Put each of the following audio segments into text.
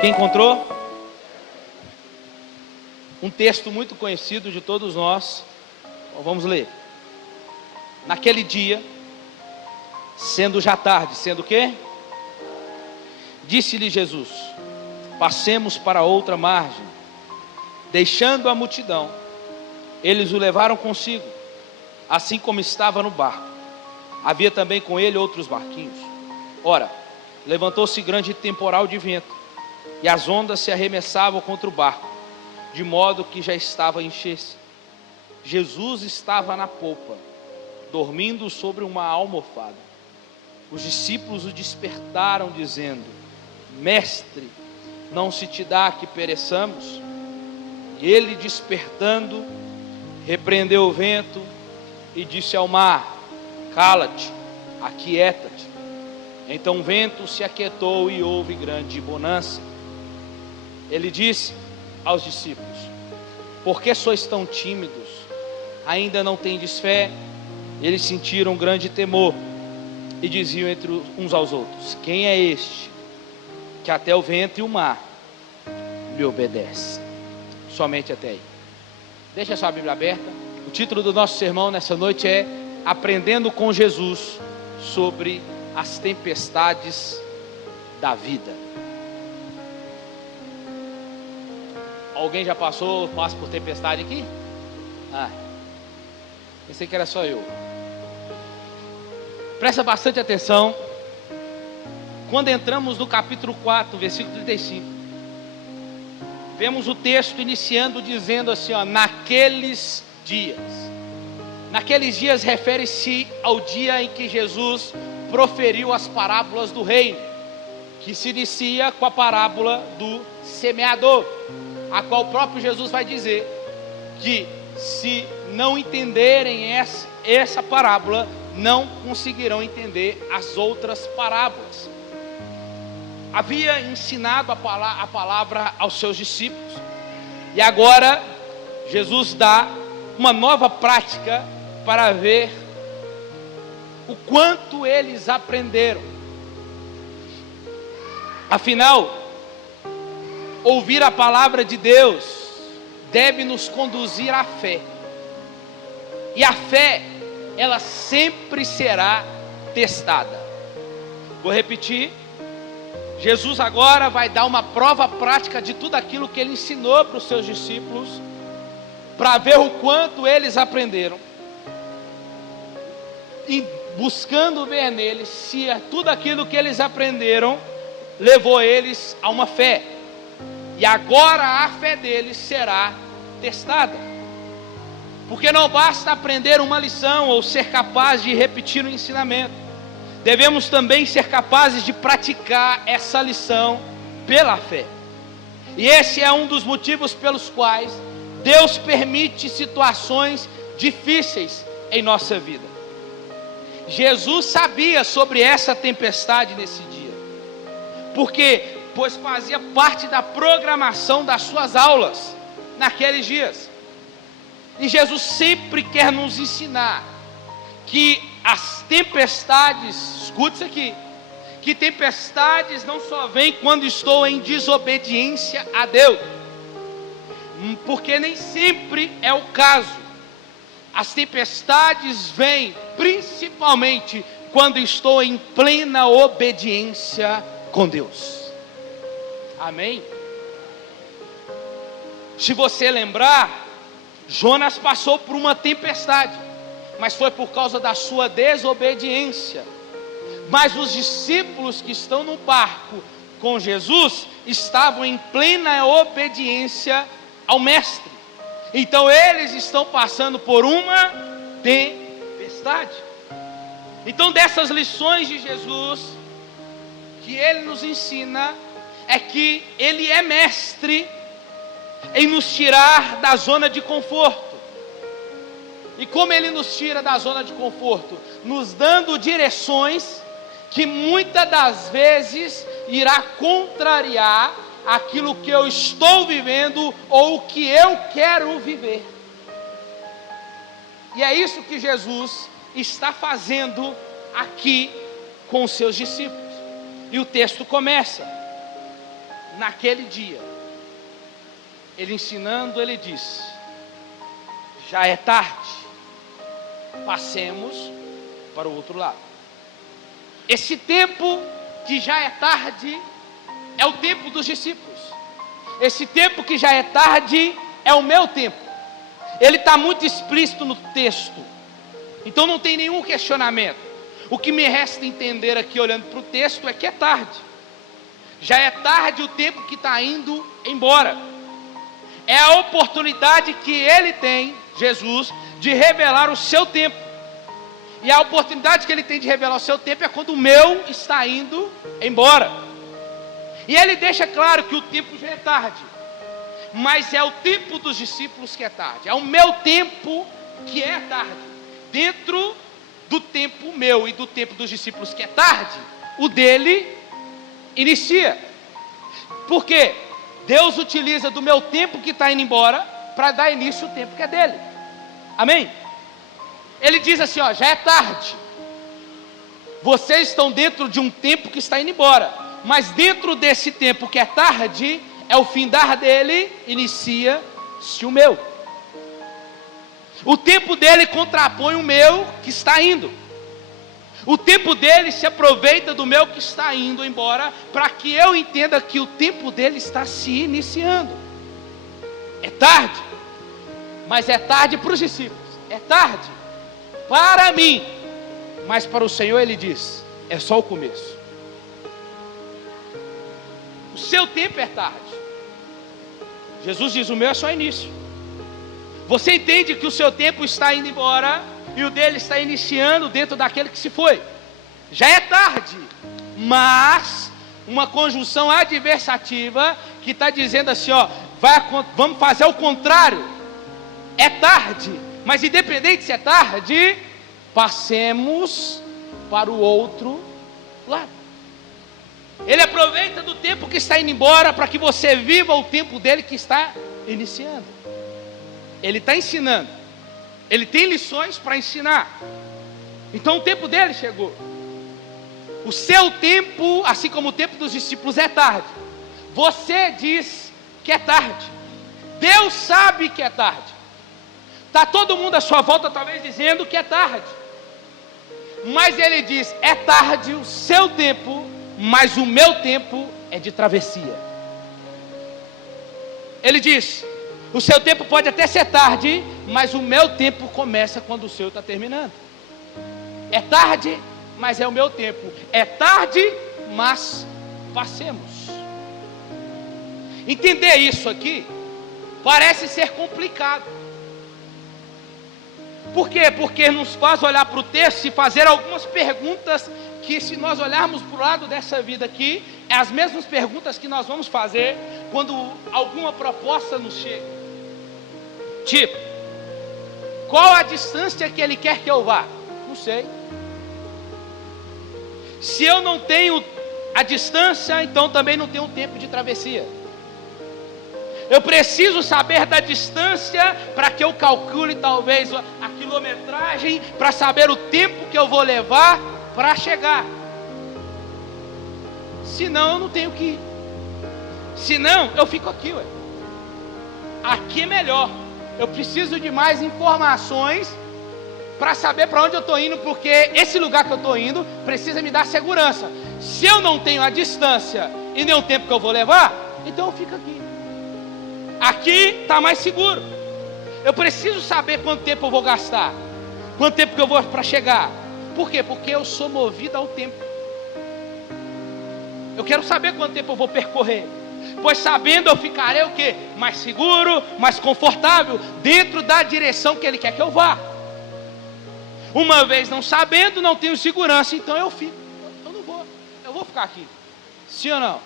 Quem encontrou? Um texto muito conhecido de todos nós. Vamos ler. Naquele dia, sendo já tarde, sendo o quê? Disse-lhe Jesus: passemos para outra margem. Deixando a multidão, eles o levaram consigo, assim como estava no barco. Havia também com ele outros barquinhos. Ora, levantou-se grande temporal de vento, e as ondas se arremessavam contra o barco, de modo que já estava a encher-se. Jesus estava na popa, dormindo sobre uma almofada. Os discípulos o despertaram, dizendo: Mestre, não se te dá que pereçamos? E ele, despertando, repreendeu o vento e disse ao mar: cala-te, aquieta-te. Então o vento se aquietou e houve grande bonança. Ele disse aos discípulos: por que sois tão tímidos? Ainda não tendes fé? Eles sentiram grande temor e diziam entre uns aos outros: quem é este que até o vento e o mar lhe obedecem? Somente até aí. Deixa a sua Bíblia aberta. O título do nosso sermão nessa noite é Aprendendo com Jesus sobre as tempestades da vida. Alguém já passa por tempestade aqui? Pensei que era só eu. Presta bastante atenção. Quando entramos no capítulo 4, versículo 35, vemos o texto iniciando dizendo assim, naqueles dias. Naqueles dias refere-se ao dia em que Jesus proferiu as parábolas do reino, que se inicia com a parábola do semeador, a qual o próprio Jesus vai dizer que se não entenderem essa parábola, não conseguirão entender as outras parábolas. Havia ensinado a palavra aos seus discípulos, e agora Jesus dá uma nova prática para ver o quanto eles aprenderam. Afinal, ouvir a palavra de Deus deve nos conduzir à fé, e a fé, ela sempre será testada. Vou repetir. Jesus agora vai dar uma prova prática de tudo aquilo que ele ensinou para os seus discípulos, para ver o quanto eles aprenderam, e buscando ver neles se tudo aquilo que eles aprenderam levou eles a uma fé. E agora a fé deles será testada, porque não basta aprender uma lição ou ser capaz de repetir o ensinamento. Devemos também ser capazes de praticar essa lição pela fé. E esse é um dos motivos pelos quais Deus permite situações difíceis em nossa vida. Jesus sabia sobre essa tempestade nesse dia, pois fazia parte da programação das suas aulas naqueles dias. E Jesus sempre quer nos ensinar que as tempestades, escute isso aqui, que tempestades não só vêm quando estou em desobediência a Deus, porque nem sempre é o caso. As tempestades vêm principalmente quando estou em plena obediência com Deus. Amém? Se você lembrar, Jonas passou por uma tempestade, mas foi por causa da sua desobediência. Mas os discípulos que estão no barco com Jesus estavam em plena obediência ao Mestre. Então eles estão passando por uma tempestade. Então, dessas lições de Jesus, que ele nos ensina é que ele é mestre em nos tirar da zona de conforto. E como ele nos tira da zona de conforto? Nos dando direções que muitas das vezes irá contrariar aquilo que eu estou vivendo ou o que eu quero viver. E é isso que Jesus está fazendo aqui com os seus discípulos. E o texto começa: naquele dia, ele ensinando, ele disse: já é tarde, passemos para o outro lado. Esse tempo que já é tarde é o tempo dos discípulos. Esse tempo que já é tarde é o meu tempo. Ele está muito explícito no texto, então não tem nenhum questionamento. O que me resta entender aqui, olhando para o texto, é que é tarde. Já é tarde o tempo que está indo embora. É a oportunidade que ele tem, Jesus, de revelar o seu tempo. E a oportunidade que ele tem de revelar o seu tempo é quando o meu está indo embora. E ele deixa claro que o tempo já é tarde, mas é o tempo dos discípulos que é tarde. É o meu tempo que é tarde. Dentro do tempo meu e do tempo dos discípulos que é tarde, o dele inicia. Por quê? Deus utiliza do meu tempo que está indo embora para dar início ao tempo que é dele. Amém? Ele diz assim, ó, já é tarde. Vocês estão dentro de um tempo que está indo embora, mas dentro desse tempo que é tarde, é o findar dele, inicia-se o meu. O tempo dele contrapõe o meu que está indo. O tempo dele se aproveita do meu que está indo embora, para que eu entenda que o tempo dele está se iniciando. É tarde, mas é tarde para os discípulos, é tarde para mim, mas para o Senhor ele diz, é só o começo. O seu tempo é tarde. Jesus diz, o meu é só início. Você entende que o seu tempo está indo embora e o dele está iniciando dentro daquele que se foi. Já é tarde, mas uma conjunção adversativa que está dizendo assim, ó, vamos fazer o contrário. É tarde, mas independente se é tarde, passemos para o outro lado. Ele aproveita do tempo que está indo embora para que você viva o tempo dele que está iniciando. Ele está ensinando. Ele tem lições para ensinar. Então o tempo dele chegou. O seu tempo, assim como o tempo dos discípulos, é tarde. Você diz que é tarde. Deus sabe que é tarde. Está todo mundo à sua volta talvez dizendo que é tarde. Mas ele diz, é tarde o seu tempo, mas o meu tempo é de travessia. Ele diz, o seu tempo pode até ser tarde, mas o meu tempo começa quando o seu está terminando. É tarde, mas é o meu tempo. É tarde, mas passemos. Entender isso aqui parece ser complicado. Por quê? Porque nos faz olhar para o texto e fazer algumas perguntas que, se nós olharmos para o lado dessa vida aqui, é as mesmas perguntas que nós vamos fazer quando alguma proposta nos chega. Tipo, qual a distância que ele quer que eu vá? Não sei. Se eu não tenho a distância, então também não tenho tempo de travessia. Eu preciso saber da distância para que eu calcule talvez a quilometragem, para saber o tempo que eu vou levar para chegar. Senão eu não tenho que ir. Senão eu fico aqui, ué. Aqui é melhor. Eu preciso de mais informações para saber para onde eu estou indo, porque esse lugar que eu estou indo precisa me dar segurança. Se eu não tenho a distância e nem o tempo que eu vou levar, então eu fico aqui. Aqui está mais seguro. Eu preciso saber quanto tempo eu vou gastar, quanto tempo que eu vou para chegar. Por quê? Porque eu sou movido ao tempo. Eu quero saber quanto tempo eu vou percorrer, pois sabendo eu ficarei o quê? Mais seguro, mais confortável, dentro da direção que Ele quer que eu vá. Uma vez não sabendo, não tenho segurança, então eu fico. Eu vou ficar aqui. Sim ou não?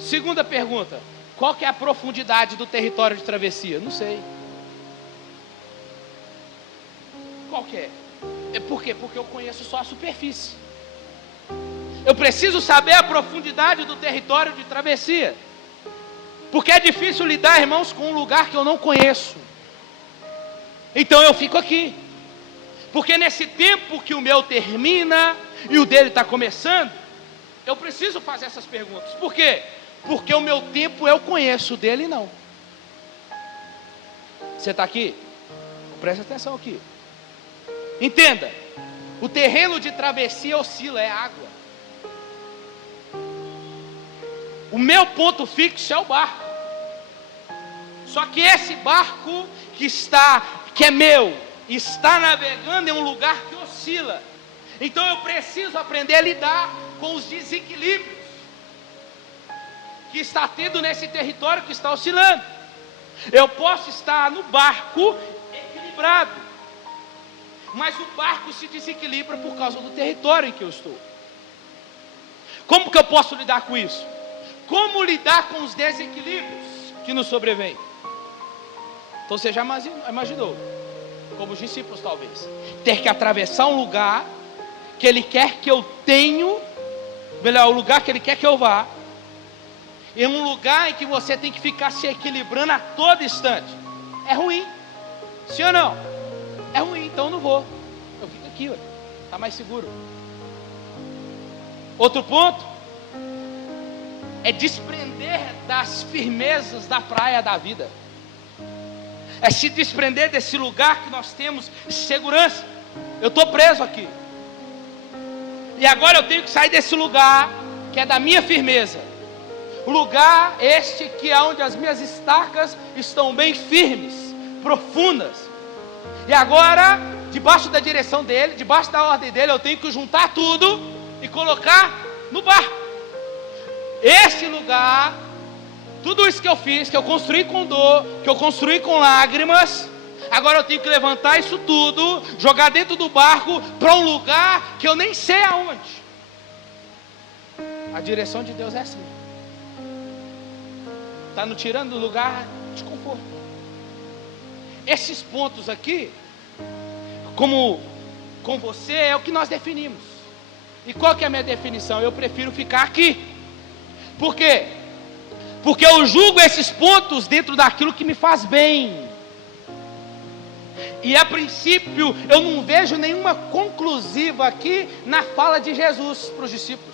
Segunda pergunta, qual que é a profundidade do território de travessia? Não sei. Qual que é? Por quê? Porque eu conheço só a superfície. Eu preciso saber a profundidade do território de travessia. Porque é difícil lidar, irmãos, com um lugar que eu não conheço. Então eu fico aqui. Porque nesse tempo que o meu termina e o dele está começando, eu preciso fazer essas perguntas. Por quê? porque o meu tempo eu conheço, dele não. Você está aqui? Presta atenção aqui. Entenda, o terreno de travessia oscila, é água. O meu ponto fixo é o barco. Só que esse barco que é meu, está navegando em um lugar que oscila. Então eu preciso aprender a lidar com os desequilíbrios que está tendo nesse território que está oscilando. Eu posso estar no barco equilibrado, mas o barco se desequilibra por causa do território em que eu estou. Como que eu posso lidar com isso? Como lidar com os desequilíbrios que nos sobrevêm? Então você já imaginou, como os discípulos talvez, ter que atravessar um lugar que Ele quer que eu tenha, melhor, o lugar que Ele quer que eu vá, em um lugar em que você tem que ficar se equilibrando a todo instante. É ruim, sim ou não? É ruim, então eu não vou. Eu fico aqui, está mais seguro. Outro ponto é desprender das firmezas da praia da vida. É se desprender desse lugar que nós temos segurança. Eu estou preso aqui. E agora eu tenho que sair desse lugar que é da minha firmeza. O lugar este que é onde as minhas estacas estão bem firmes, profundas. E agora, debaixo da direção dele, debaixo da ordem dele, eu tenho que juntar tudo e colocar no barco. Este lugar, tudo isso que eu fiz, que eu construí com dor, que eu construí com lágrimas, agora eu tenho que levantar isso tudo, jogar dentro do barco para um lugar que eu nem sei aonde. A direção de Deus é assim. Está nos tirando do lugar de conforto. Esses pontos aqui, como com você, é o que nós definimos. E qual que é a minha definição? Eu prefiro ficar aqui. Por quê? Porque eu julgo esses pontos dentro daquilo que me faz bem. E a princípio eu não vejo nenhuma conclusiva aqui na fala de Jesus para os discípulos.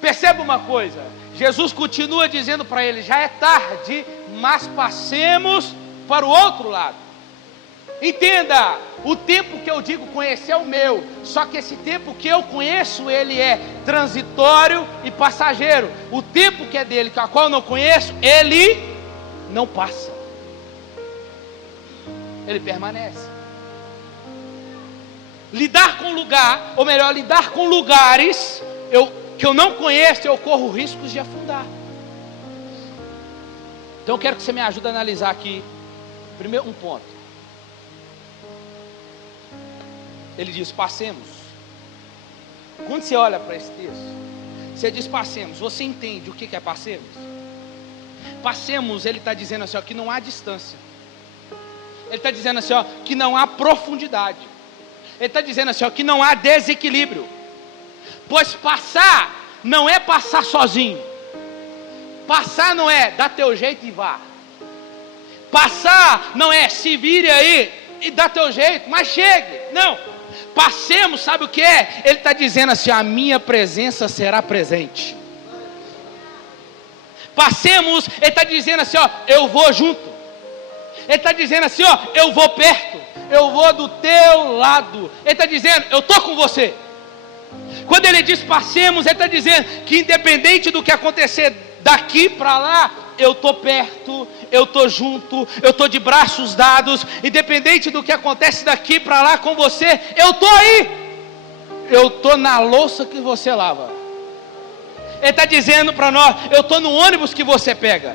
Perceba uma coisa, Jesus continua dizendo para eles: já é tarde, mas passemos para o outro lado. Entenda, o tempo que eu digo conhecer é o meu, só que esse tempo que eu conheço, ele é transitório e passageiro. O tempo que é dele, que a qual eu não conheço, ele não passa, ele permanece. Lidar com lugar, ou melhor, lidar com lugares que eu não conheço, eu corro riscos de afundar. Então eu quero que você me ajude a analisar aqui, primeiro um ponto. Ele diz: passemos. Quando você olha para esse texto, você diz passemos, você entende o que é passemos? Passemos, ele está dizendo assim, ó, que não há distância. Ele está dizendo assim, ó, que não há profundidade. Ele está dizendo assim, ó, que não há desequilíbrio. Pois passar não é passar sozinho. Passar não é dá teu jeito e vá. Passar não é se vire aí e dá teu jeito, mas chegue. Não. Passemos, sabe o que é? Ele está dizendo assim: a minha presença será presente. Passemos, ele está dizendo assim, ó, eu vou junto. Ele está dizendo assim, ó, eu vou perto, eu vou do teu lado. Ele está dizendo, eu estou com você. Quando ele diz passemos, ele está dizendo que independente do que acontecer daqui para lá, eu estou perto, eu estou junto, eu estou de braços dados. Independente do que acontece daqui para lá com você, eu estou aí. Eu estou na louça que você lava. Ele está dizendo para nós, eu estou no ônibus que você pega,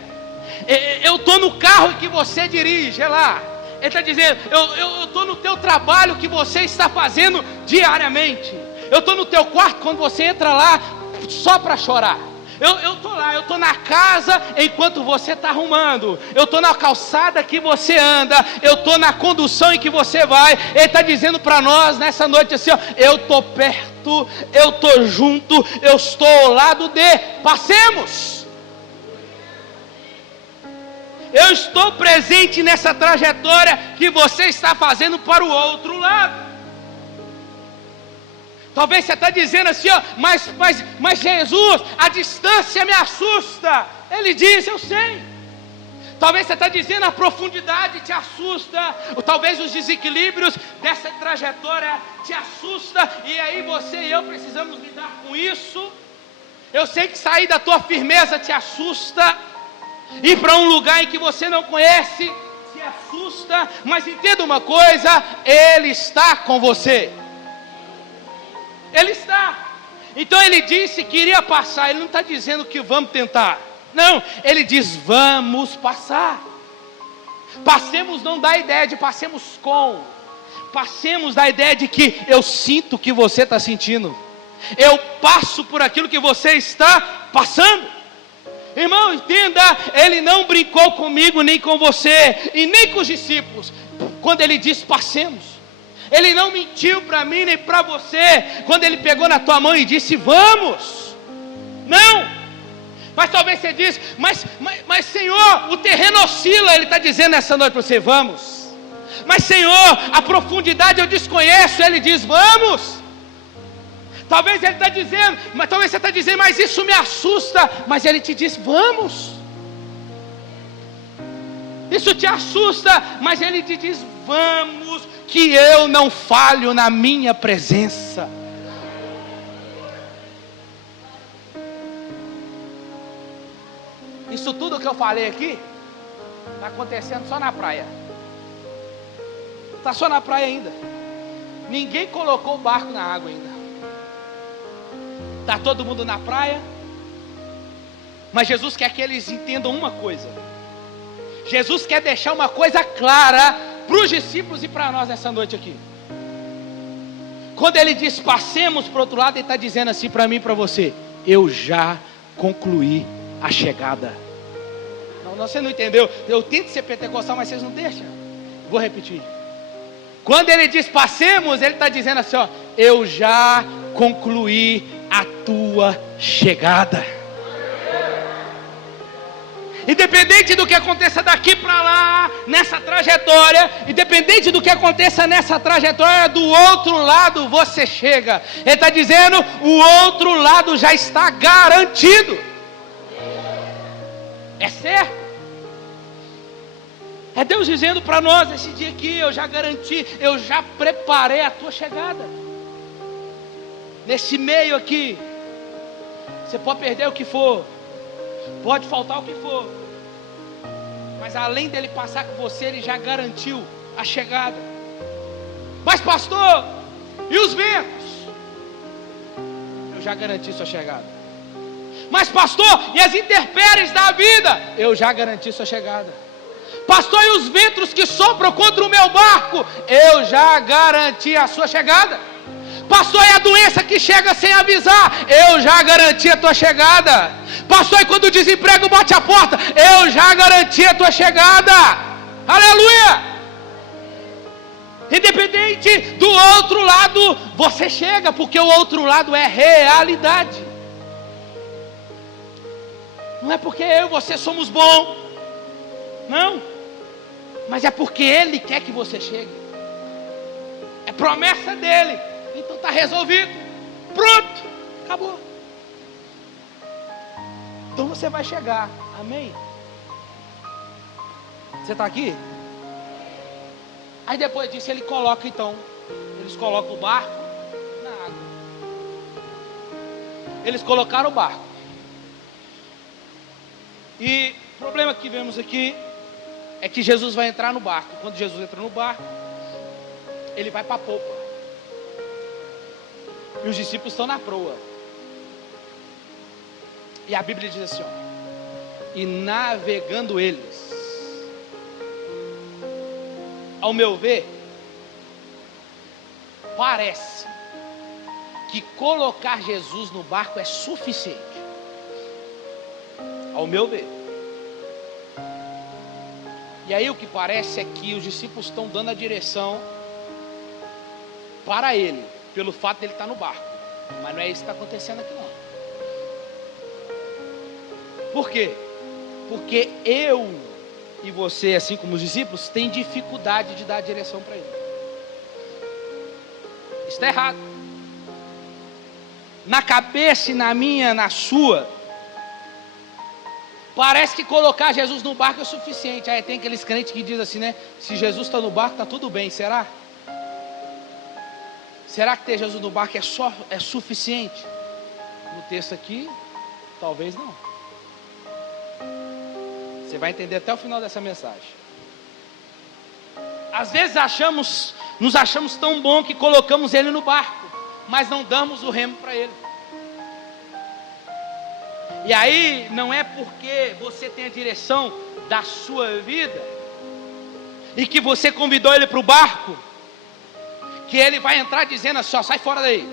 eu estou no carro que você dirige, é lá. Ele está dizendo, eu estou no teu trabalho que você está fazendo diariamente. Eu estou no teu quarto quando você entra lá só para chorar. Eu estou lá, eu estou na casa enquanto você está arrumando. Eu estou na calçada que você anda. Eu estou na condução em que você vai. Ele está dizendo para nós nessa noite assim, ó, eu estou perto, eu estou junto, eu estou ao lado de. Passemos. Eu estou presente nessa trajetória que você está fazendo para o outro lado. Talvez você está dizendo assim, ó, mas Jesus, a distância me assusta. Ele diz, eu sei. Talvez você está dizendo, a profundidade te assusta. Ou talvez os desequilíbrios dessa trajetória te assusta. E aí você e eu precisamos lidar com isso. Eu sei que sair da tua firmeza te assusta. Ir para um lugar em que você não conhece te assusta. Mas entenda uma coisa, Ele está com você. Ele está. Então Ele disse que iria passar. Ele não está dizendo que vamos tentar. Não, Ele diz vamos passar. Passemos não dá ideia de passemos com. Passemos da ideia de que eu sinto o que você está sentindo. Eu passo por aquilo que você está passando. Irmão, entenda, Ele não brincou comigo, nem com você, e nem com os discípulos, quando Ele diz passemos. Ele não mentiu para mim, nem para você, quando Ele pegou na tua mão e disse vamos. Não. Mas talvez você diz, mas Senhor, o terreno oscila. Ele está dizendo essa noite para você, vamos. Mas Senhor, a profundidade eu desconheço. Ele diz, vamos. Talvez Ele está dizendo, mas talvez você está dizendo, mas isso me assusta. Mas Ele te diz, vamos. Isso te assusta, mas Ele te diz, vamos, que eu não falho na minha presença. Isso tudo que eu falei aqui está acontecendo só na praia. Está só na praia ainda. Ninguém colocou o barco na água ainda. Está todo mundo na praia. Mas Jesus quer que eles entendam uma coisa. Jesus quer deixar uma coisa clara para os discípulos e para nós nessa noite aqui. Quando Ele diz passemos para o outro lado, Ele está dizendo assim para mim e para você: eu já concluí a chegada. Não, você não entendeu. Eu tento ser pentecostal, mas vocês não deixam. Vou repetir. Quando Ele diz passemos, Ele está dizendo assim, ó, eu já concluí a tua chegada. Independente do que aconteça daqui para lá, nessa trajetória, independente do que aconteça nessa trajetória, do outro lado você chega. Ele está dizendo, o outro lado já está garantido. É certo? É Deus dizendo para nós esse dia aqui, eu já garanti, eu já preparei a tua chegada. Nesse meio aqui, você pode perder o que for, pode faltar o que for, mas além dele passar com você, ele já garantiu a chegada. Mas pastor, e os ventos? Eu já garanti sua chegada. Mas pastor, e as intempéries da vida? Eu já garanti sua chegada. Pastor, e os ventos que sopram contra o meu barco? Eu já garanti a sua chegada. Pastor, e a doença que chega sem avisar? Eu já garanti a tua chegada. Pastor, e quando o desemprego bate a porta? Eu já garanti a tua chegada. Aleluia! Independente do outro lado, você chega, porque o outro lado é realidade. Não é porque eu e você somos bons, não, mas é porque Ele quer que você chegue. É promessa dEle. Então está resolvido. Pronto. Acabou. Então você vai chegar. Amém? Você está aqui? Aí depois disso ele coloca então. Eles colocam o barco na água. Eles colocaram o barco. E o problema que vemos aqui é que Jesus vai entrar no barco. Quando Jesus entra no barco, Ele vai para a popa. E os discípulos estão na proa. E a Bíblia diz assim, ó, e navegando eles, ao meu ver, parece que colocar Jesus no barco é suficiente. Ao meu ver. E aí o que parece é que os discípulos estão dando a direção para Ele, pelo fato de Ele estar no barco. Mas não é isso que está acontecendo aqui não. Por quê? Porque eu e você, assim como os discípulos, tem dificuldade de dar a direção para Ele. Isso está errado. na cabeça e na minha, na sua, parece que colocar Jesus no barco é suficiente. Aí tem aqueles crentes que dizem assim, né? Se Jesus está no barco, está tudo bem, será? Será que ter Jesus no barco é suficiente? No texto aqui, talvez não. Você vai entender até o final dessa mensagem. Às vezes nos achamos tão bom que colocamos ele no barco, mas não damos o remo para ele. E aí não é porque você tem a direção da sua vida e que você convidou ele para o barco que ele vai entrar dizendo assim, ó, sai fora daí.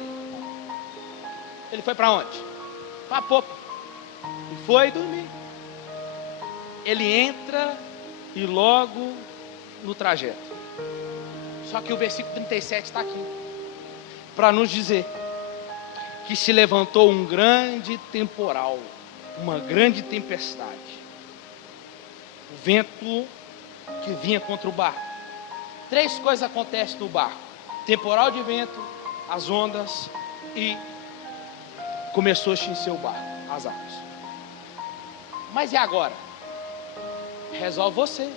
Ele foi para onde? Para a popa. E foi dormir. Ele entra e logo no trajeto. Só que o versículo 37 está aqui para nos dizer que se levantou um grande temporal, uma grande tempestade, o vento que vinha contra o barco. 3 coisas acontecem no barco: temporal de vento, as ondas e começou a encher o barco, as águas. Mas e agora? Resolve você.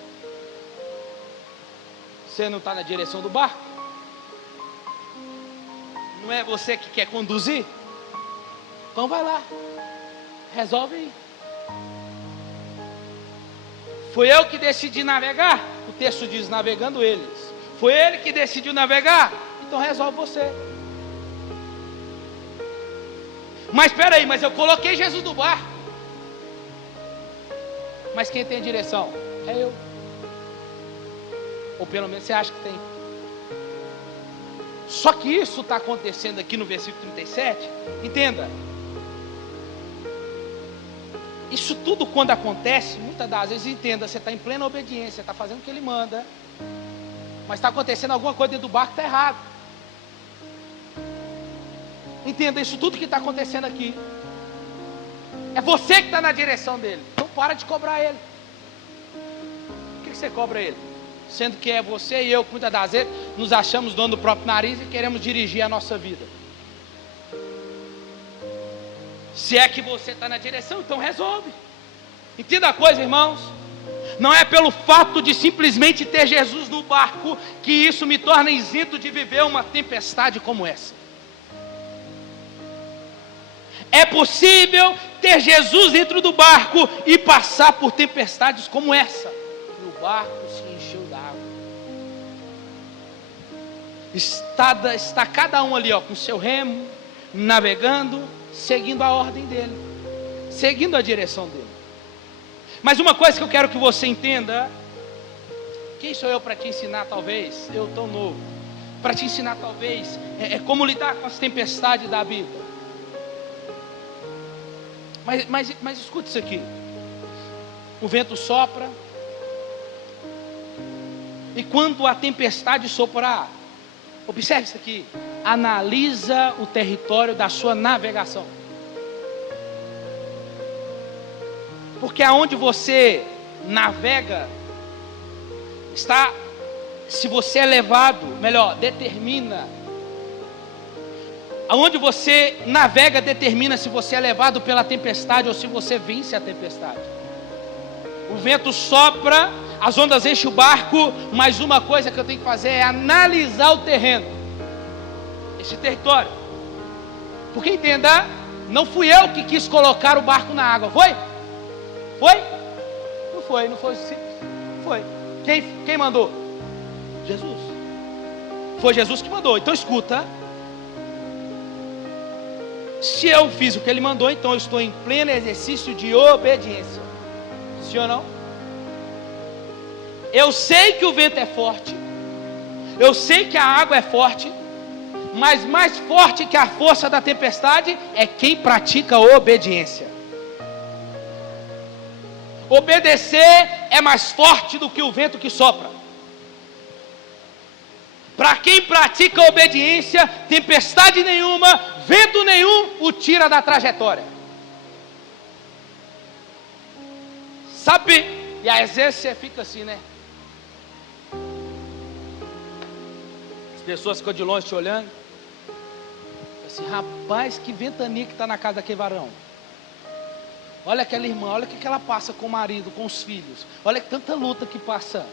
Você não está na direção do barco? Não é você que quer conduzir? Então vai lá, resolve aí. Foi eu que decidi navegar? O texto diz, navegando eles. Foi ele que decidiu navegar? Então resolve você. Mas espera aí, mas eu coloquei Jesus no barco. Mas quem tem a direção? É eu. Ou pelo menos você acha que tem. Só que isso está acontecendo aqui no versículo 37. Entenda. Isso tudo quando acontece, muitas das vezes, entenda, você está em plena obediência, está fazendo o que ele manda, mas está acontecendo alguma coisa dentro do barco, está errado. Entenda, isso tudo que está acontecendo aqui é você que está na direção dele. Então para de cobrar ele. Por que você cobra ele? Sendo que é você e eu que muitas das vezes nos achamos dono do próprio nariz e queremos dirigir a nossa vida. Se é que você está na direção, então resolve. Entenda a coisa, irmãos. Não é pelo fato de simplesmente ter Jesus no barco que isso me torna isento de viver uma tempestade como essa. É possível ter Jesus dentro do barco e passar por tempestades como essa. E o barco se encheu d'água. Está cada um ali, ó, com seu remo, navegando, seguindo a ordem dele, seguindo a direção dele. Mas uma coisa que eu quero que você entenda, quem sou eu para te ensinar talvez, eu tão novo, para te ensinar talvez, como lidar com as tempestades da Bíblia. Mas escute isso aqui, o vento sopra, e quando a tempestade soprar, observe isso aqui, analisa o território da sua navegação. Porque aonde você navega, está, se você é levado, melhor, determina. Aonde você navega determina se você é levado pela tempestade ou se você vence a tempestade. O vento sopra, as ondas enchem o barco, mas uma coisa que eu tenho que fazer é analisar o terreno, esse território. Porque entenda, não fui eu que quis colocar o barco na água, foi? Foi? Não foi, não foi simples. Foi. Quem mandou? Jesus. Foi Jesus que mandou. Então escuta. Se eu fiz o que ele mandou, então eu estou em pleno exercício de obediência. Sim ou não? Eu sei que o vento é forte. Eu sei que a água é forte. Mas mais forte que a força da tempestade é quem pratica a obediência. Obedecer é mais forte do que o vento que sopra. Para quem pratica a obediência, tempestade nenhuma, vento nenhum o tira da trajetória. Sabe? E às vezes você fica assim, né? As pessoas ficam de longe te olhando. assim, rapaz, que ventania que está na casa daquele varão. Olha aquela irmã, olha o que ela passa com o marido, com os filhos. Olha que tanta luta que passa.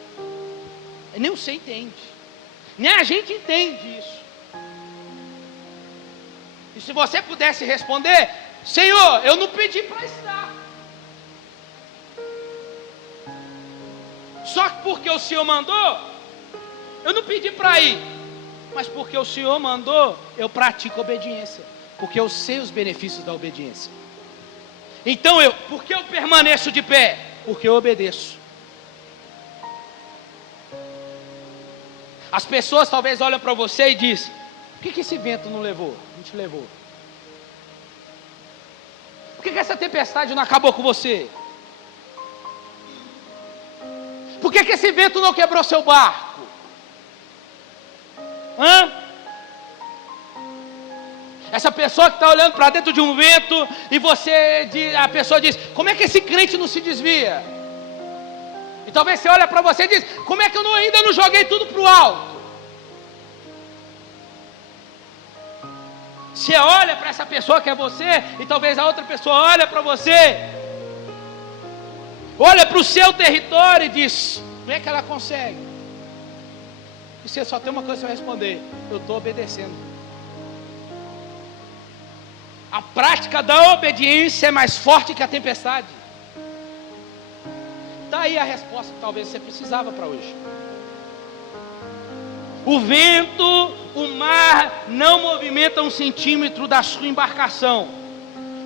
Nem você entende. Nem a gente entende isso. E se você pudesse responder: Senhor, eu não pedi para estar. Só que porque o Senhor mandou, eu não pedi para ir. Mas porque o Senhor mandou, eu pratico obediência. Porque eu sei os benefícios da obediência. Então por que eu permaneço de pé? Porque eu obedeço. As pessoas talvez olham para você e dizem: por que esse vento não levou? Não te levou. Por que essa tempestade não acabou com você? Por que esse vento não quebrou seu barco? Essa pessoa que está olhando para dentro de um vento e a pessoa diz: como é que esse crente não se desvia? E talvez você olha para você e diz: como é que eu ainda não joguei tudo para o alto? Você olha para essa pessoa que é você, e talvez a outra pessoa olha para você, olha para o seu território e diz: como é que ela consegue? E você só tem uma coisa para responder: eu estou obedecendo. A prática da obediência é mais forte que a tempestade. Está aí a resposta que talvez você precisava para hoje. O vento, o mar não movimenta 1 centímetro da sua embarcação,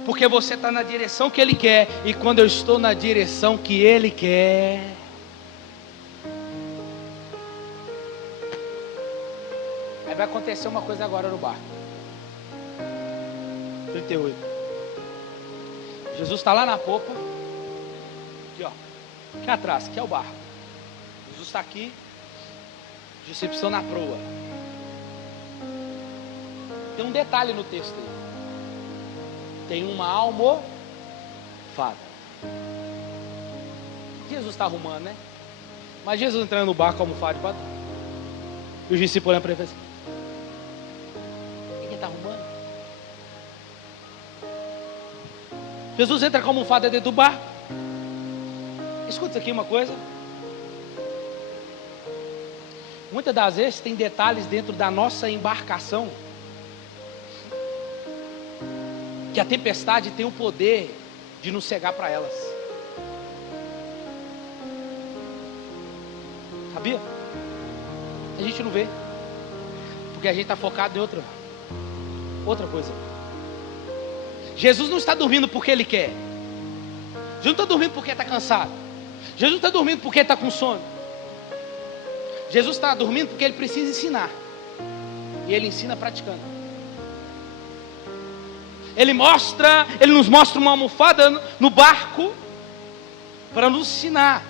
porque você está na direção que Ele quer. E quando eu estou na direção que Ele quer, aí vai acontecer uma coisa agora no barco. 38. Jesus está lá na popa. Aqui, ó. Aqui atrás, aqui é o barco. Jesus está aqui. Os discípulos estão na proa. Tem um detalhe no texto aí. Tem uma almofada. Jesus está arrumando, né? Mas Jesus entrando no barco, a almofada de baixo. E os discípulos olhando para ele e assim: quem está arrumando? Jesus entra com a almofada dentro do barco. Escuta aqui uma coisa. Muitas das vezes tem detalhes dentro da nossa embarcação que a tempestade tem o poder de nos cegar para elas. Sabia? A gente não vê, porque a gente está focado em outra coisa. Jesus não está dormindo porque Ele quer. Jesus não está dormindo porque está cansado. Jesus não está dormindo porque está com sono. Jesus está dormindo porque Ele precisa ensinar. E Ele ensina praticando. Ele nos mostra uma almofada no barco para nos ensinar.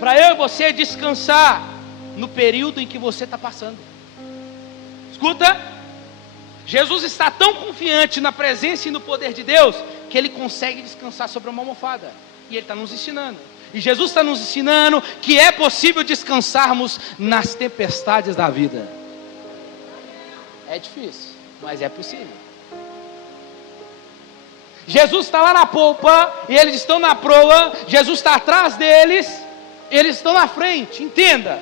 Para eu e você descansar no período em que você está passando. Escuta, Jesus está tão confiante na presença e no poder de Deus que Ele consegue descansar sobre uma almofada. E Ele está nos ensinando. E Jesus está nos ensinando que é possível descansarmos nas tempestades da vida. É difícil, mas é possível. Jesus está lá na polpa e eles estão na proa. Jesus está atrás deles, eles estão na frente. Entenda.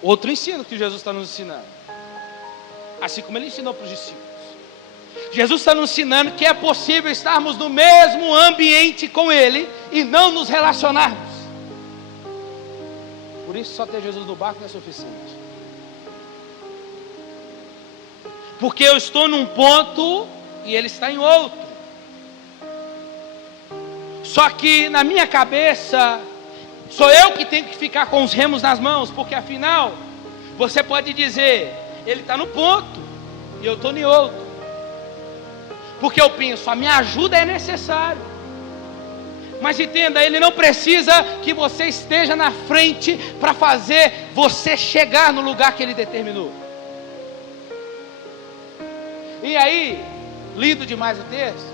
Outro ensino que Jesus está nos ensinando, assim como Ele ensinou para os discípulos. Jesus está nos ensinando que é possível estarmos no mesmo ambiente com Ele e não nos relacionarmos. Por isso só ter Jesus no barco não é suficiente. Porque eu estou num ponto e Ele está em outro. Só que na minha cabeça sou eu que tenho que ficar com os remos nas mãos, porque afinal você pode dizer: Ele está no ponto e eu estou em outro. Porque eu penso, a minha ajuda é necessária. Mas entenda, Ele não precisa que você esteja na frente para fazer você chegar no lugar que Ele determinou. E aí, lindo demais o texto,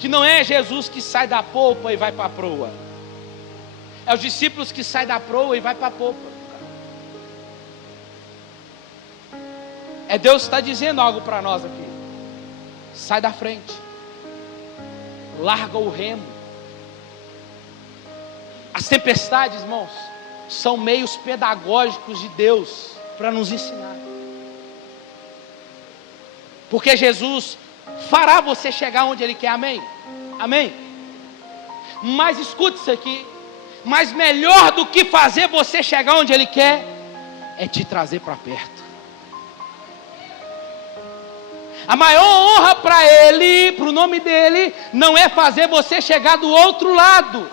que não é Jesus que sai da polpa e vai para a proa. É os discípulos que saem da proa e vai para a polpa. Deus está dizendo algo para nós aqui. Sai da frente. Larga o remo. As tempestades, irmãos, são meios pedagógicos de Deus para nos ensinar. Porque Jesus fará você chegar onde Ele quer, amém? Amém? Mas escute isso aqui. Mas melhor do que fazer você chegar onde Ele quer, é te trazer para perto. A maior honra para Ele, para o nome dEle, não é fazer você chegar do outro lado.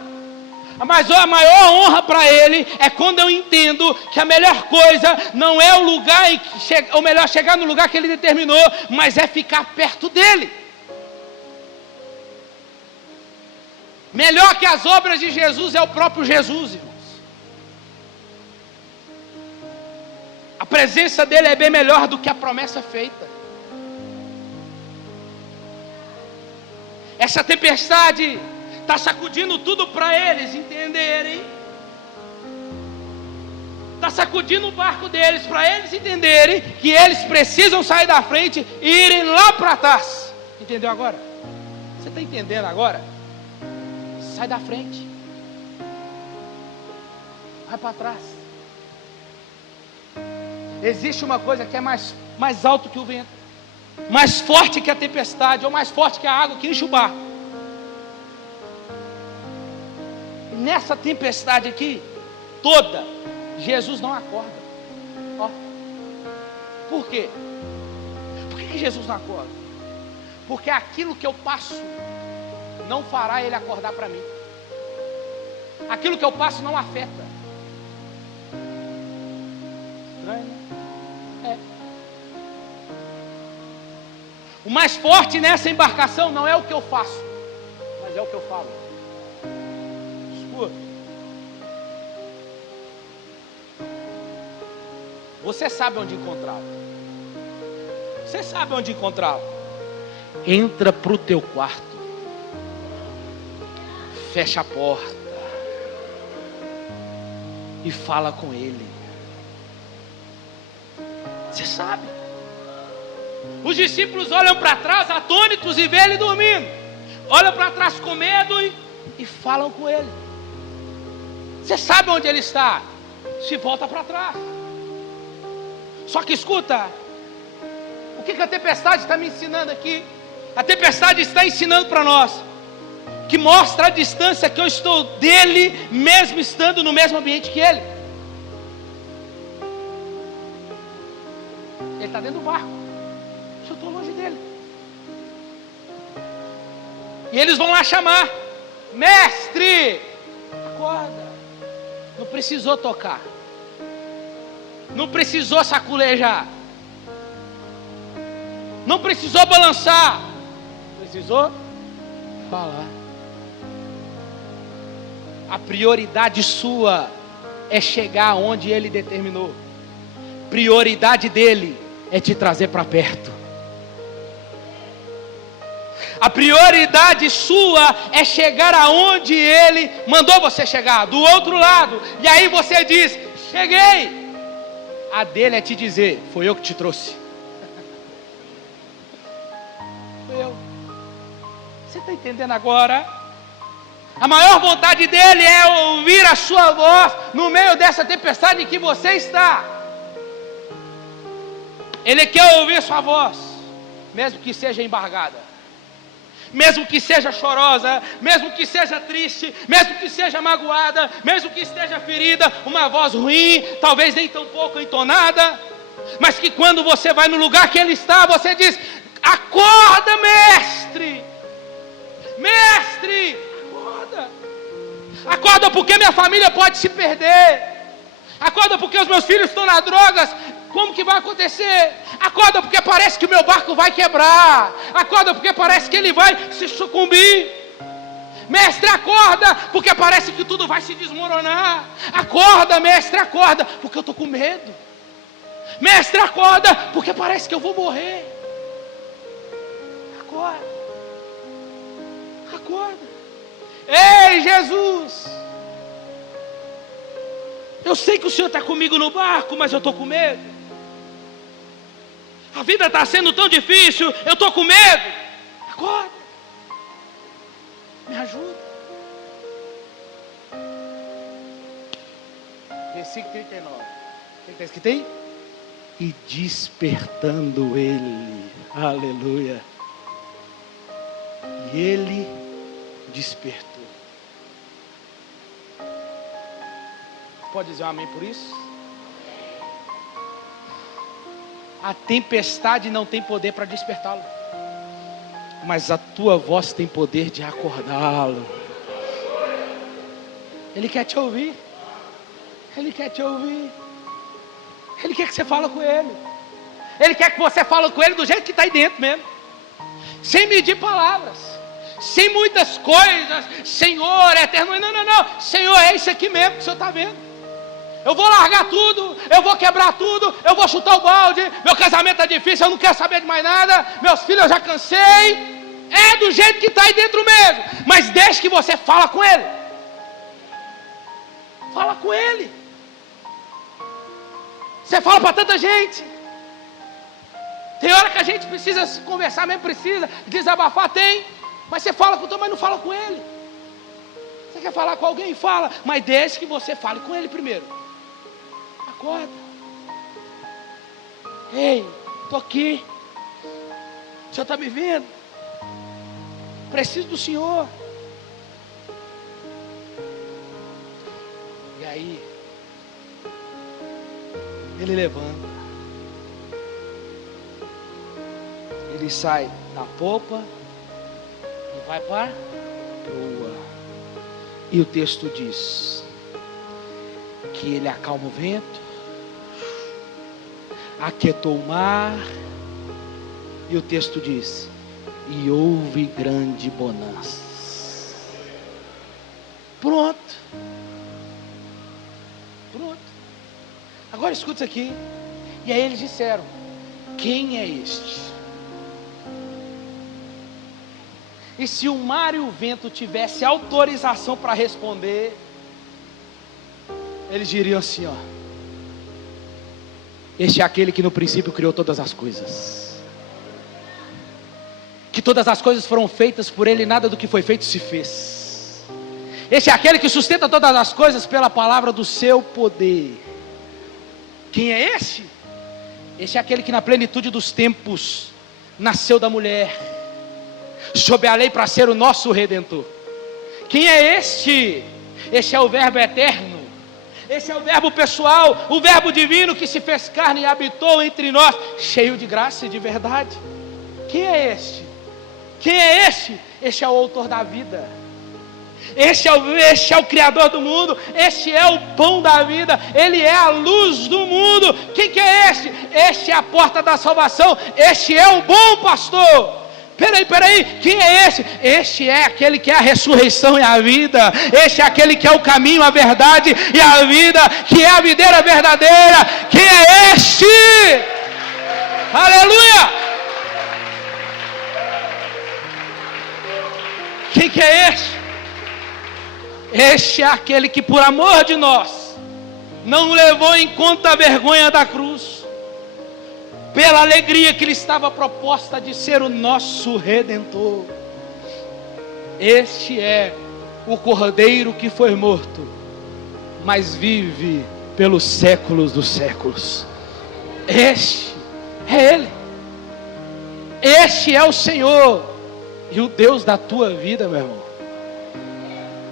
Mas a maior honra para Ele é quando eu entendo que a melhor coisa não é o lugar em que ou melhor, chegar no lugar que Ele determinou, mas é ficar perto dEle. Melhor que as obras de Jesus é o próprio Jesus, irmãos. A presença dEle é bem melhor do que a promessa feita. Essa tempestade está sacudindo tudo para eles entenderem. Está sacudindo o barco deles para eles entenderem que eles precisam sair da frente e irem lá para trás. Entendeu agora? Você está entendendo agora? Sai da frente. Vai para trás. Existe uma coisa que é mais alto que o vento, mais forte que a tempestade, ou mais forte que a água que enche o barco. Nessa tempestade aqui, toda, Jesus não acorda. Ó. Por quê? Por que Jesus não acorda? Porque aquilo que eu passo não fará Ele acordar para mim. Aquilo que eu passo não afeta. Estranho, né? O mais forte nessa embarcação não é o que eu faço, mas é o que eu falo. Escuta. Você sabe onde encontrá-lo. Você sabe onde encontrá-lo. Entra para o teu quarto. Fecha a porta. E fala com Ele. Você sabe. Os discípulos olham para trás atônitos e veem Ele dormindo. Olham para trás com medo e falam com Ele. Você sabe onde Ele está? Se volta para trás. Só que escuta, o que a tempestade está me ensinando aqui? A tempestade está ensinando para nós que mostra a distância que eu estou dele, mesmo estando no mesmo ambiente que Ele. Ele está dentro do barco. Eu estou longe dele. E eles vão lá chamar: mestre, acorda. Não precisou tocar, não precisou saculejar, não precisou balançar, precisou falar. A prioridade sua é chegar onde Ele determinou. Prioridade dele é te trazer para perto. A prioridade sua é chegar aonde Ele mandou você chegar, do outro lado. E aí você diz: cheguei. A dele é te dizer: foi eu que te trouxe. Foi eu. Você está entendendo agora? A maior vontade dele é ouvir a sua voz no meio dessa tempestade em que você está. Ele quer ouvir sua voz, mesmo que seja embargada, mesmo que seja chorosa, mesmo que seja triste, mesmo que seja magoada, mesmo que esteja ferida, uma voz ruim, talvez nem tão pouco entonada, mas que quando você vai no lugar que Ele está, você diz: acorda, mestre, mestre, acorda, acorda, porque minha família pode se perder, acorda porque os meus filhos estão nas drogas. Como que vai acontecer? Acorda porque parece que o meu barco vai quebrar. Acorda porque parece que ele vai se sucumbir. Mestre, acorda porque parece que tudo vai se desmoronar. Acorda, mestre, acorda porque eu estou com medo. Mestre, acorda porque parece que eu vou morrer. Acorda. Acorda. Ei, Jesus, eu sei que o Senhor está comigo no barco, mas eu estou com medo. A vida está sendo tão difícil, eu estou com medo. Acorda. Me ajuda. Versículo 39. O que está escrito aí? E despertando ele. Aleluia. E ele despertou. Pode dizer um amém por isso? A tempestade não tem poder para despertá-lo, mas a tua voz tem poder de acordá-lo. Ele quer te ouvir. Ele quer te ouvir. Ele quer que você fale com ele. Ele quer que você fale com ele do jeito que está aí dentro mesmo, sem medir palavras, sem muitas coisas. Senhor, eterno, não, Senhor, é isso aqui mesmo que o Senhor está vendo. Eu vou largar tudo, eu vou quebrar tudo, eu vou chutar o balde, meu casamento é difícil, eu não quero saber de mais nada, meus filhos eu já cansei. É do jeito que está aí dentro mesmo, mas deixe que você fala com ele. Fala com ele. Você fala para tanta gente. Tem hora que a gente precisa se conversar mesmo, precisa desabafar, tem. Mas você fala com o teu, mas não fala com ele. Você quer falar com alguém? Fala, mas deixe que você fale com ele primeiro. Acorda. Ei, estou aqui. O Senhor está me vendo? Preciso do Senhor. E aí, ele levanta. Ele sai da popa e vai para a proa. E o texto diz que ele acalma o vento, aquietou o mar. E o texto diz: e houve grande bonança. Pronto. Agora escuta isso aqui. E aí eles disseram: quem é este? E se o mar e o vento tivessem autorização para responder, eles diriam assim: ó, este é aquele que no princípio criou todas as coisas, que todas as coisas foram feitas por ele, e nada do que foi feito se fez. Este é aquele que sustenta todas as coisas pela palavra do seu poder. Quem é esse? Este é aquele que na plenitude dos tempos nasceu da mulher, sob a lei para ser o nosso Redentor. Quem é este? Este é o Verbo eterno. Esse é o Verbo pessoal, o Verbo divino que se fez carne e habitou entre nós, cheio de graça e de verdade. Quem é este? Quem é este? Este é o autor da vida. Este é o Criador do mundo. Este é o pão da vida. Ele é a luz do mundo. Quem que é este? Este é a porta da salvação. Este é o bom pastor. Peraí, quem é esse? Este é aquele que é a ressurreição e a vida. Este é aquele que é o caminho, a verdade e a vida, que é a videira verdadeira. Quem é este? Aleluia! Quem que é este? Este é aquele que por amor de nós não levou em conta a vergonha da cruz, pela alegria que lhe estava proposta de ser o nosso Redentor. Este é o Cordeiro que foi morto, mas vive pelos séculos dos séculos. Este é Ele. Este é o Senhor e o Deus da tua vida, meu irmão.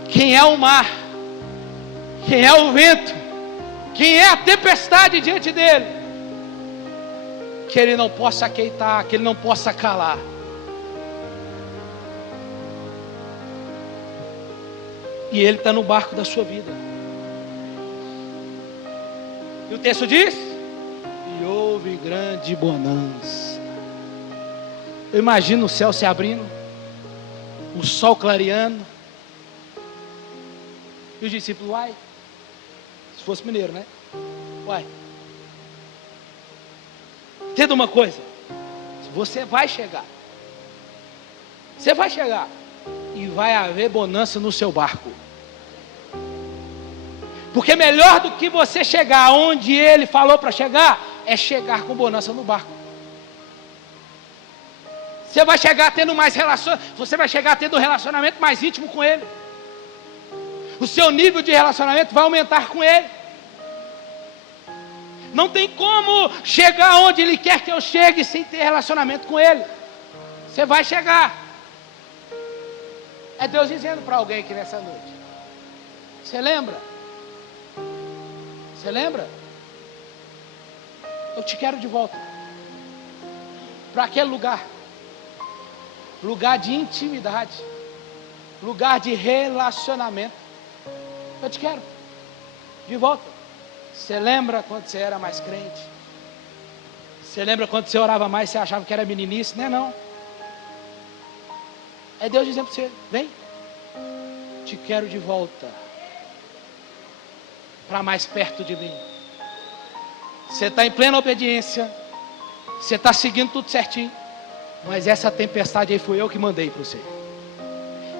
Quem é o mar? Quem é o vento? Quem é a tempestade diante dele? Que ele não possa aquietar, que ele não possa calar. E ele está no barco da sua vida. E o texto diz: e houve grande bonança. Eu imagino o céu se abrindo, o sol clareando, e os discípulos: uai, se fosse mineiro, né? Uai, entenda uma coisa, você vai chegar e vai haver bonança no seu barco, porque melhor do que você chegar onde ele falou para chegar, é chegar com bonança no barco. Você vai chegar tendo mais você vai chegar tendo um relacionamento mais íntimo com Ele. O seu nível de relacionamento vai aumentar com Ele. Não tem como chegar onde Ele quer que eu chegue sem ter relacionamento com Ele. Você vai chegar. É Deus dizendo para alguém aqui nessa noite. Você lembra? Você lembra? Eu te quero de volta. Para aquele lugar. Lugar de intimidade. Lugar de relacionamento. Eu te quero de volta. Você lembra quando você era mais crente? Você lembra quando você orava mais, você achava que era meninice? Não é não. É Deus dizendo para você, vem. Te quero de volta. Para mais perto de mim. Você está em plena obediência. Você está seguindo tudo certinho. Mas essa tempestade aí fui eu que mandei para você.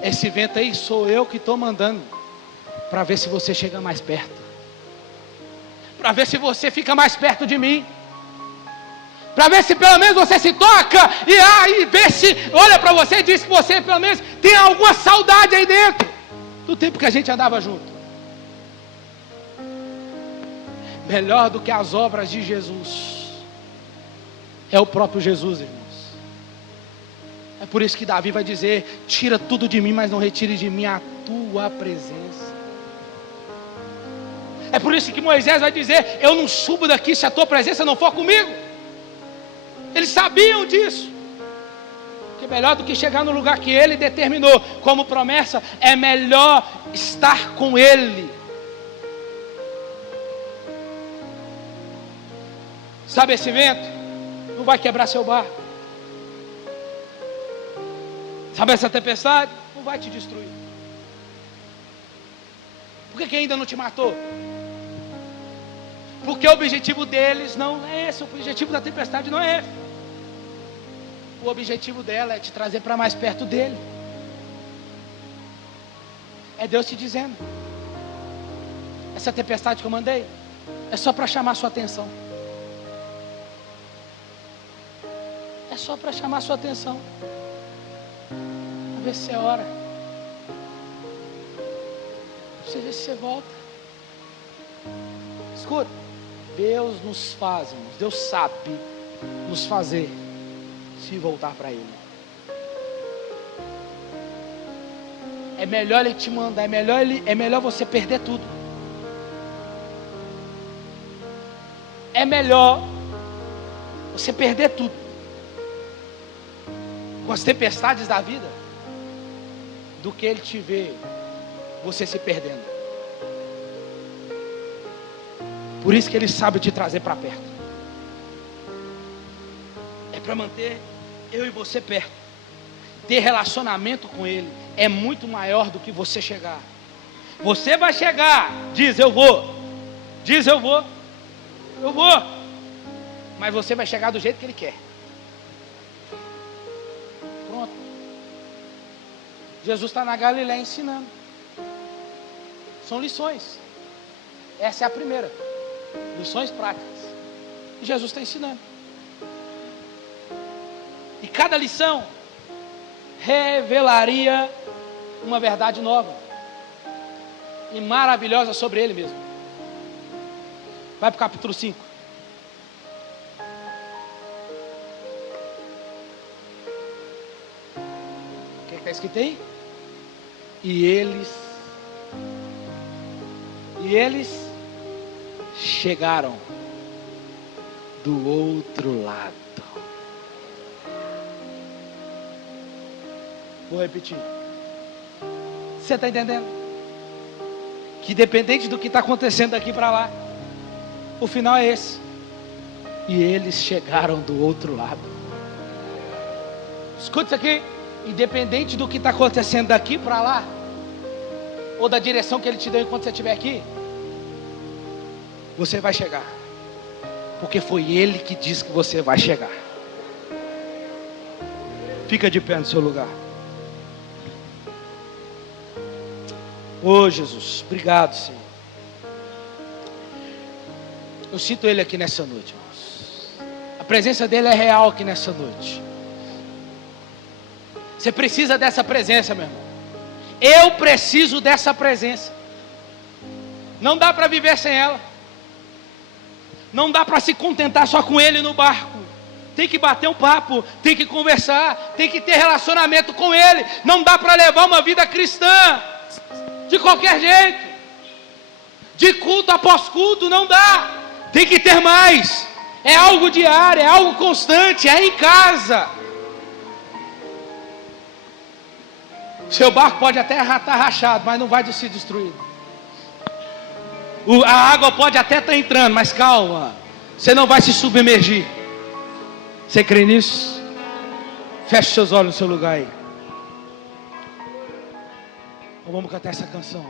Esse vento aí sou eu que estou mandando. Para ver se você chega mais perto. Para ver se você fica mais perto de mim. Para ver se pelo menos você se toca. E ver se olha para você e diz que você pelo menos tem alguma saudade aí dentro. Do tempo que a gente andava junto. Melhor do que as obras de Jesus. É o próprio Jesus, irmãos. É por isso que Davi vai dizer, tira tudo de mim, mas não retire de mim a tua presença. É por isso que Moisés vai dizer, eu não subo daqui se a tua presença não for comigo. Eles sabiam disso. Que melhor do que chegar no lugar que ele determinou como promessa, é melhor estar com ele. Sabe esse vento? Não vai quebrar seu barco. Sabe essa tempestade? Não vai te destruir. Por que ainda não te matou? Porque o objetivo deles não é esse. O objetivo da tempestade não é esse. O objetivo dela é te trazer para mais perto dele. É Deus te dizendo. Essa tempestade que eu mandei é só para chamar sua atenção. É só para chamar sua atenção. Para ver se você ora. Para você ver se você volta. Escuta. Deus nos faz, irmãos. Deus sabe nos fazer se voltar para Ele. É melhor Ele te mandar. É melhor você perder tudo. É melhor você perder tudo. Com as tempestades da vida, do que Ele te ver você se perdendo. Por isso que Ele sabe te trazer para perto. É para manter eu e você perto. Ter relacionamento com Ele é muito maior do que você chegar. Você vai chegar, diz eu vou. Diz eu vou. Eu vou. Mas você vai chegar do jeito que Ele quer. Pronto. Jesus está na Galileia ensinando. São lições. Essa é a primeira. Lições práticas. E Jesus está ensinando. E cada lição revelaria uma verdade nova e maravilhosa sobre Ele mesmo. Vai para o capítulo 5. O que está escrito aí? E eles chegaram do outro lado. Vou repetir. Você está entendendo? Que dependente do que está acontecendo daqui para lá, o final é esse. E eles chegaram do outro lado. Escuta isso aqui. Independente do que está acontecendo daqui para lá, ou da direção que Ele te deu enquanto você estiver aqui, você vai chegar. Porque foi Ele que disse que você vai chegar. Fica de pé no seu lugar. Jesus, obrigado, Senhor. Eu sinto Ele aqui nessa noite, irmãos. A presença dEle é real aqui nessa noite. Você precisa dessa presença, meu irmão. Eu preciso dessa presença. Não dá para viver sem ela. Não dá para se contentar só com Ele no barco. Tem que bater um papo, tem que conversar, tem que ter relacionamento com Ele. Não dá para levar uma vida cristã de qualquer jeito, de culto após culto, não dá. Tem que ter mais. É algo diário, é algo constante, é em casa. Seu barco pode até estar rachado, mas não vai ser destruído. A água pode até estar entrando, mas calma, você não vai se submergir. Você crê nisso? Feche seus olhos no seu lugar aí. Vamos cantar essa canção.